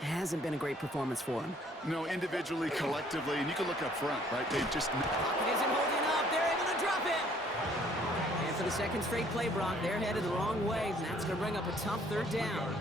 Hasn't been a great performance for him. No, individually, collectively, and you can look up front, right? They've just... Pocket isn't holding up. They're able to drop it. And for the second straight play, Brock, they're headed the wrong way, and that's going to bring up a tough third down.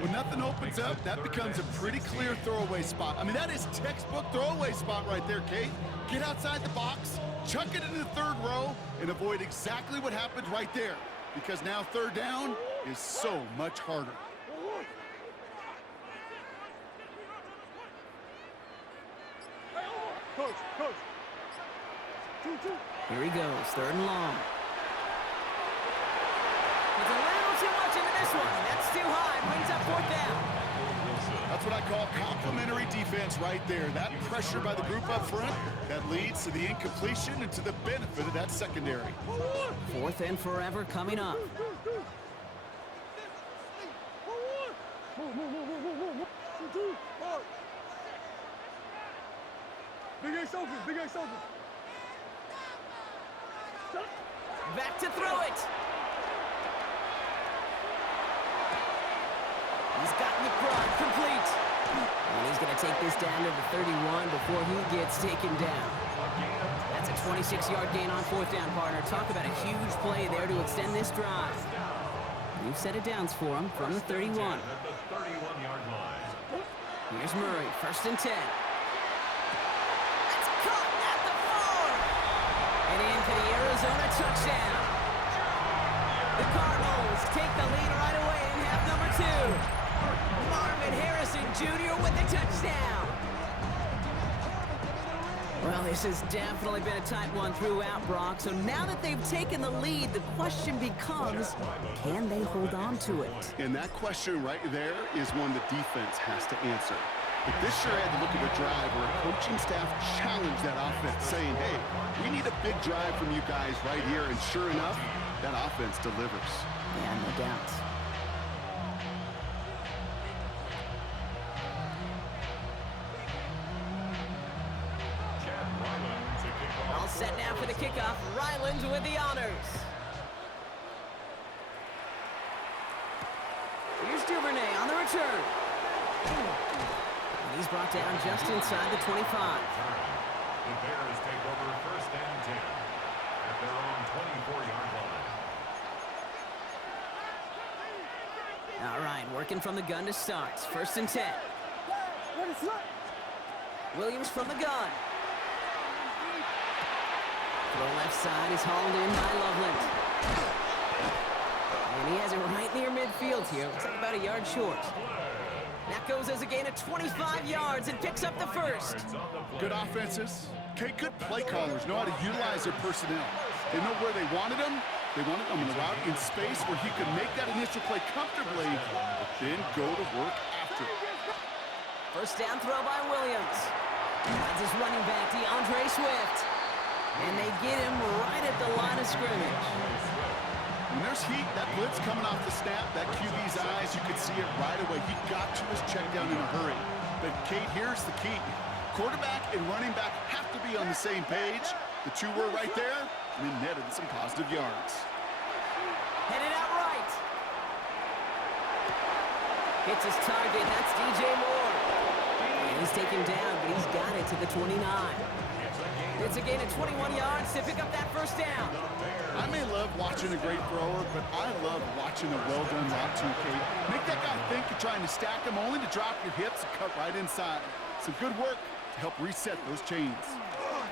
When nothing opens up, that becomes a pretty clear throwaway spot. I mean, that is textbook throwaway spot right there, Kate. Get outside the box, chuck it into the third row, and avoid exactly what happened right there. Because now third down is so much harder. Coach. Here he goes, third and long. It's a little too much into this one. That's too high. Brings up fourth down. That's what I call complimentary defense right there. That pressure by the group up front, that leads to the incompletion and to the benefit of that secondary. Fourth and forever coming up. Big Ace open. Back to throw it. He's got McBride complete. And he's going to take this down to the 31 before he gets taken down. That's a 26-yard gain on fourth down, partner. Talk about a huge play there to extend this drive. New set of downs for him from the 31. Here's Murray, first and 10. That's caught at the 4. And in for the Arizona touchdown. The Cardinals take the lead right away in half number 2. Marvin Harrison Jr. with the touchdown. Well, this has definitely been a tight one throughout, Brock. So now that they've taken the lead, the question becomes, can they hold on to it? And that question right there is one the defense has to answer. But this sure had to look at a drive where a coaching staff challenged that offense, saying, hey, we need a big drive from you guys right here. And sure enough, that offense delivers. Yeah, no doubt. All set now for the kickoff. Rylands with the honors. Here's Duvernay on the return. And he's brought down just inside the 25. The Bears take over first and 10 at their own 24-yard line. All right, working from the gun to start. First and 10. Williams from the gun. Throw left side is hauled in by Loveland. And he has it right near midfield here. Looks like about a yard short. That goes as a gain of 25 yards and picks up the first. Good offenses. Okay, good play callers know how to utilize their personnel. They know where they wanted them. They wanted them in the route in space where he could make that initial play comfortably, then go to work after. First down throw by Williams. That's his running back, DeAndre Swift. And they get him right at the line of scrimmage. When there's heat, that blitz coming off the snap, that QB's eyes, you could see it right away. He got to his check down in a hurry. But, Kate, here's the key. Quarterback and running back have to be on the same page. The two were right there, and then netted some positive yards. Headed out right. Hits his target. That's DJ Moore. And he's taken down, but he's got it to the 29. It's a gain of 21 yards to pick up that first down. I may love watching a great thrower, but I love watching a well-done route too, Kate. Make that guy think you're trying to stack him, only to drop your hips and cut right inside. Some good work to help reset those chains.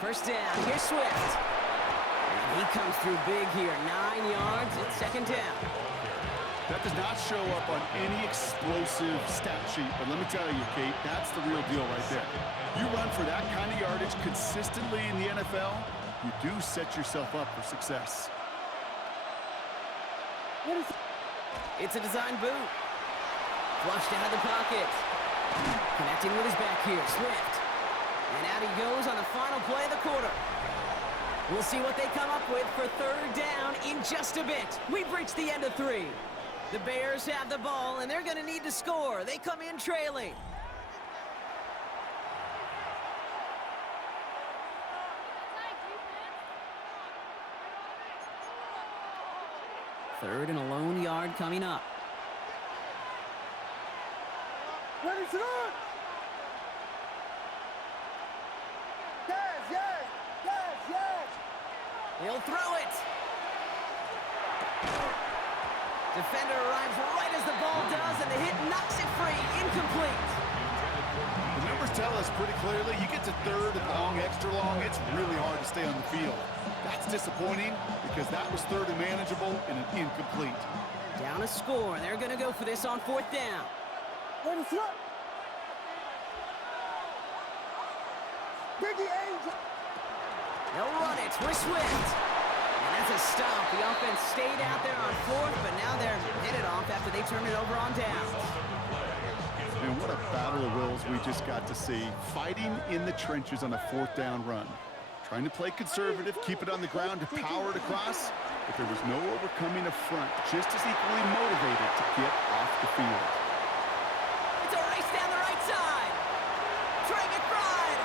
First down, here's Swift. And he comes through big here, 9 yards, it's second down. That does not show up on any explosive stat sheet, but let me tell you, Kate, that's the real deal right there. You run for that kind of yardage consistently in the NFL, you do set yourself up for success. It's a design boot. Flushed out of the pocket. Connecting with his back here, Swift. And out he goes on the final play of the quarter. We'll see what they come up with for third down in just a bit. We've reached the end of 3. The Bears have the ball, and they're going to need to score. They come in trailing. Third and a lone yard coming up. Ready, sit on! Yes, yes, yes, yes! He'll throw it. Defender arrives right as the ball does, and the hit knocks it free. Incomplete. The numbers tell us pretty clearly, you get to third and long, extra long, it's really hard to stay on the field. That's disappointing because that was third and manageable and an incomplete. Down a score. They're going to go for this on 4th down. Ready, sit up! Biggie Angel! They'll run it with Swift. And that's a stop. The offense stayed out there on 4th, but now they're headed off after they turn it over on down. And what a battle of wills we just got to see. Fighting in the trenches on a 4th down run. Trying to play conservative, keep it on the ground to power it across, but there was no overcoming a front, just as equally motivated to get off the field. It's a race down the right side. Trey McBride.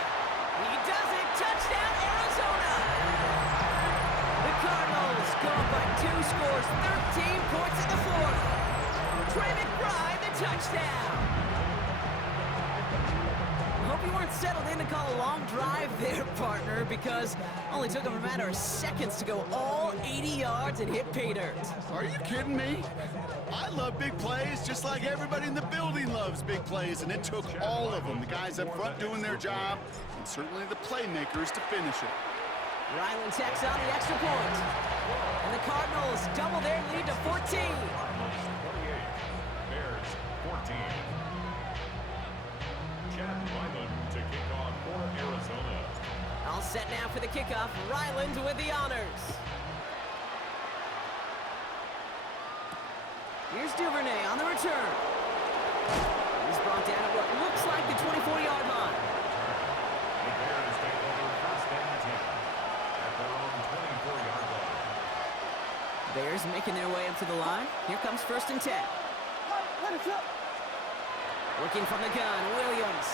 He does it. Touchdown, Arizona. The Cardinals go up by 2 scores, 13 points in the 4th. Trey McBride, the touchdown. Hope you weren't settled in to call a long drive there, partner, because only took him a matter of seconds to go all 80 yards and hit pay dirt. Are you kidding me? I love big plays just like everybody in the building loves big plays, and it took all of them. The guys up front doing their job, and certainly the playmakers to finish it. Ryland tacks on the extra point. And the Cardinals double their lead to 14. 28. Bears 14. Chad Ryland to kick off for Arizona. All set now for the kickoff. Ryland with the honors. Here's Duvernay on the return. He's brought down at what looks like the 24-yard line. The Bears take over 1st and 10 at their own 24-yard line. Bears making their way up to the line. Here comes 1st and 10. Ready, sit up! Working from the gun, Williams.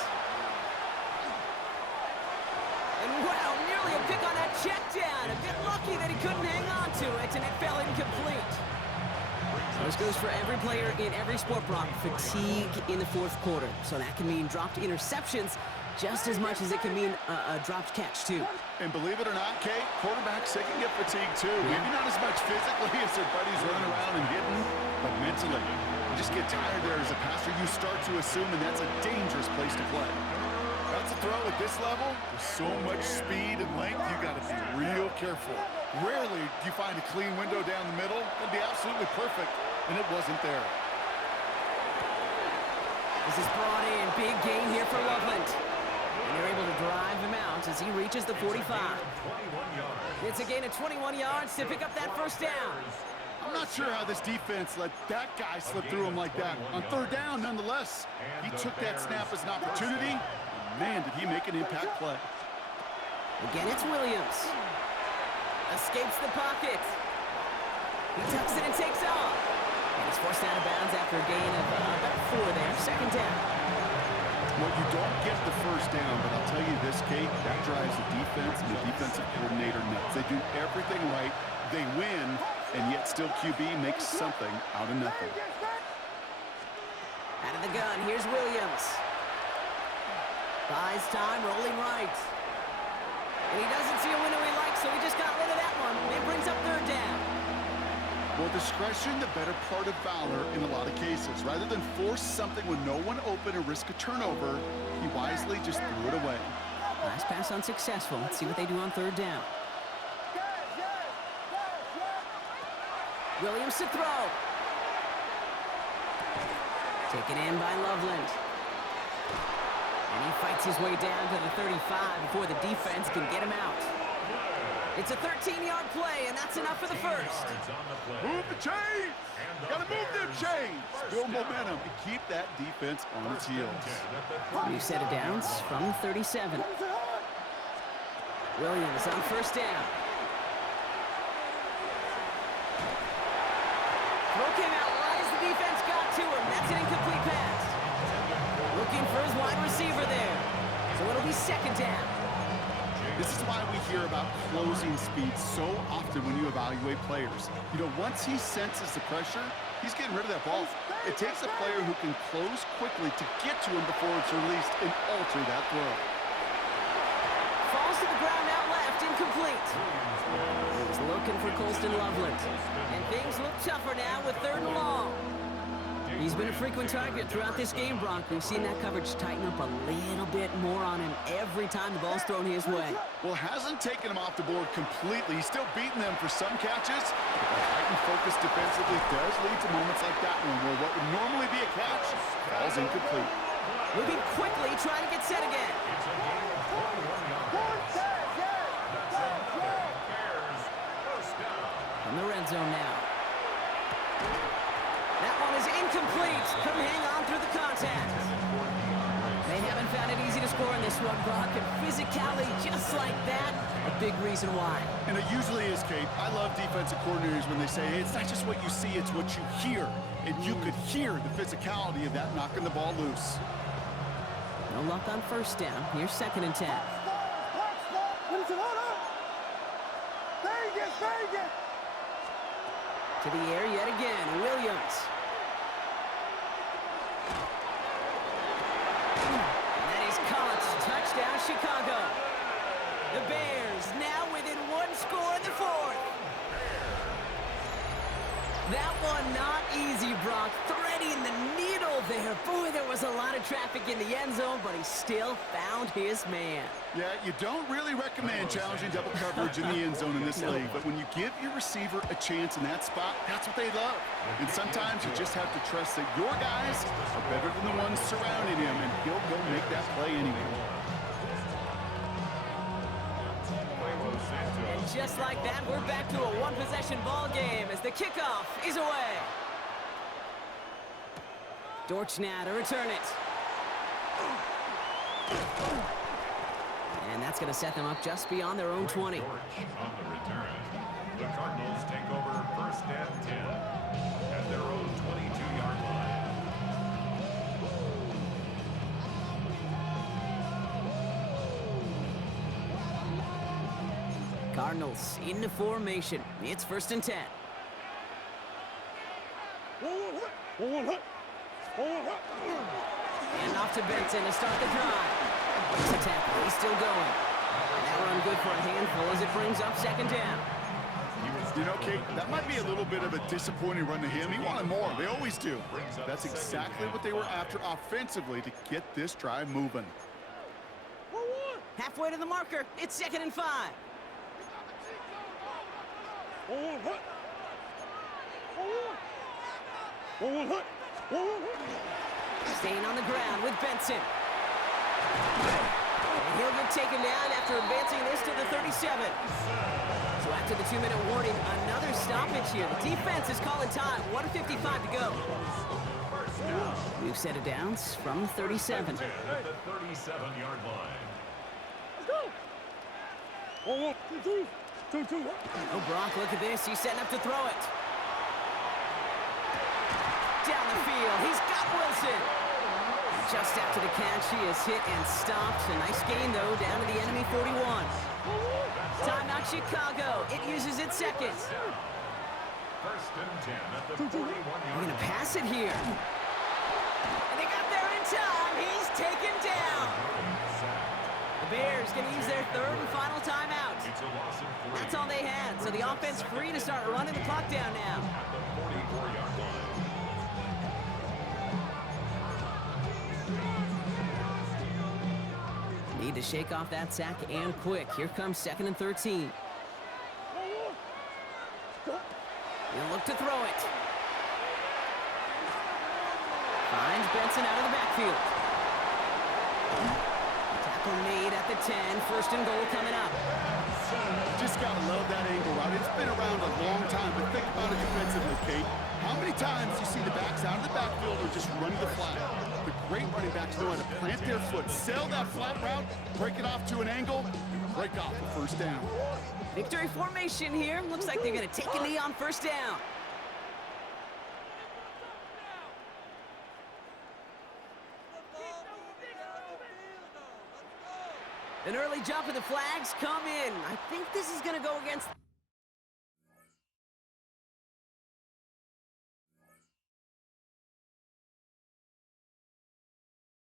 And wow, nearly a pick on that check down. A bit lucky that he couldn't hang on to it, and it fell incomplete. This goes for every player in every sport, Brock. Fatigue in the 4th quarter. So that can mean dropped interceptions just as much as it can mean a dropped catch, too. And believe it or not, Kate, quarterbacks, they can get fatigued, too. Maybe not as much physically as their buddies running around and hitting, but mentally. You just get tired there as a passer. You start to assume, and that's a dangerous place to play. That's a throw at this level. With so much speed and length, you got to be real careful. Rarely do you find a clean window down the middle. That'd be absolutely perfect, and it wasn't there. This is brought in. Big gain here for Loveland. And they're able to drive him out as he reaches the 45. 21 yards. It's a gain of 21 yards to pick up that 1st down. I'm not sure how this defense let that guy slip through him like that. On 3rd down, nonetheless, he took that snap as an opportunity. And man, did he make an impact play. Again, it's Williams. Escapes the pocket. He tucks it and takes off. And he's forced out of bounds after a gain of about 4 there. 2nd down. Well, you don't get the 1st down, but I'll tell you this, Kate, that drives the defense and the defensive coordinator nuts. They do everything right. They win, and yet still QB makes something out of nothing. Out of the gun, here's Williams. Buys time, rolling right. And he doesn't see a window he likes, so he just got rid of that one. It brings up 3rd down. Well, discretion, the better part of valor in a lot of cases. Rather than force something with no one open and risk a turnover, he wisely just threw it away. Last pass unsuccessful. Let's see what they do on 3rd down. Williams to throw. Taken in by Loveland. And he fights his way down to the 35 before the defense can get him out. It's a 13-yard play, and that's enough for the 1st. Move the chains! Gotta move them chains! Build momentum and keep that defense on its heels. New set of downs from 37. Williams on 1st down. Throw came out right as the defense got to him. That's an incomplete pass. Looking for his wide receiver there. So it'll be 2nd down. This is why we hear about closing speed so often when you evaluate players. You know, once he senses the pressure, he's getting rid of that ball. It takes a player who can close quickly to get to him before it's released and alter that throw. Falls to the ground out left, incomplete. He's looking for Colston Loveland. And things look tougher now with 3rd and long. He's been a frequent target throughout this game, Brock. We've seen that coverage tighten up a little bit more on him every time the ball's thrown his way. Well, hasn't taken him off the board completely. He's still beating them for some catches. But the heightened focus defensively does lead to moments like that one where what would normally be a catch falls incomplete. Moving quickly, trying to get set again. It's a game of 21 yards. That's another Bears first down. From the red zone now. That one is incomplete. Couldn't hang on through the contact. They haven't found it easy to score in this one, Brock. And physicality just like that, a big reason why. And it usually is, Kate. I love defensive coordinators when they say, hey, it's not just what you see, it's what you hear. And you could hear the physicality of that knocking the ball loose. No luck on 1st down. Here's 2nd and 10. Vegas! To the air yet again, Williams. And that is caught. Touchdown, Chicago. The Bears now within 1 score in the 4th. That one not easy, Brock. Threading the needle there. Boy, there was a lot of traffic in the end zone, but he still found his man. Yeah, you don't really recommend challenging double coverage in the end zone in this league, but when you give your receiver a chance in that spot, that's what they love. And sometimes you just have to trust that your guys are better than the ones surrounding him, and he'll go make that play anyway. And just like that, we're back to a one-possession ball game as the kickoff is away. Dortch now to return it. And that's going to set them up just beyond their own 20. Dortch on the return. The Cardinals take over 1st and 10 at their own 22-yard line. Cardinals into formation. It's 1st and 10. And off to Benson to start the drive. He's a tackle. He's still going. That run good for a handful as it brings up 2nd down. You know, Kate, that might be a little bit of a disappointing run to him. He wanted more. They always do. That's exactly what they were after offensively to get this drive moving. Halfway to the marker. It's 2nd and 5. Staying on the ground with Benson. And he'll get taken down after advancing this to the 37. So after the 2-minute warning, another stoppage here. The defense is calling time. 1:55 to go. We've set it downs from the 37. At the 37-yard line. Oh, Oh, Brock, look at this. He's setting up to throw it. Down the field. He's got Wilson. Just after the catch, he is hit and stopped. A nice gain, though, down to the enemy 41. Timeout, Chicago. It uses its 2nd. 1st and 10 at the 41-yard They're line. going to pass it here. And they got there in time. He's taken down. The Bears going to use their 3rd and final timeout. It's a loss of 3. That's all they had. So the offense free to start running the clock down now. At the 44-yard line. Need to shake off that sack and quick. Here comes 2nd and 13. He'll look to throw it. Finds Benson out of the backfield. Tackle made at the 10. 1st and goal coming up. Just gotta love that angle route. It's been around a long time, but think about it defensively, Kate. How many times you see the backs out of the backfield or just running the flat? The great running backs know how to plant their foot, sail that flat route, break it off to an angle, and break off the 1st down. Victory formation here. Looks like they're going to take a knee on 1st down. An early jump and the flags come in. I think this is going to go against...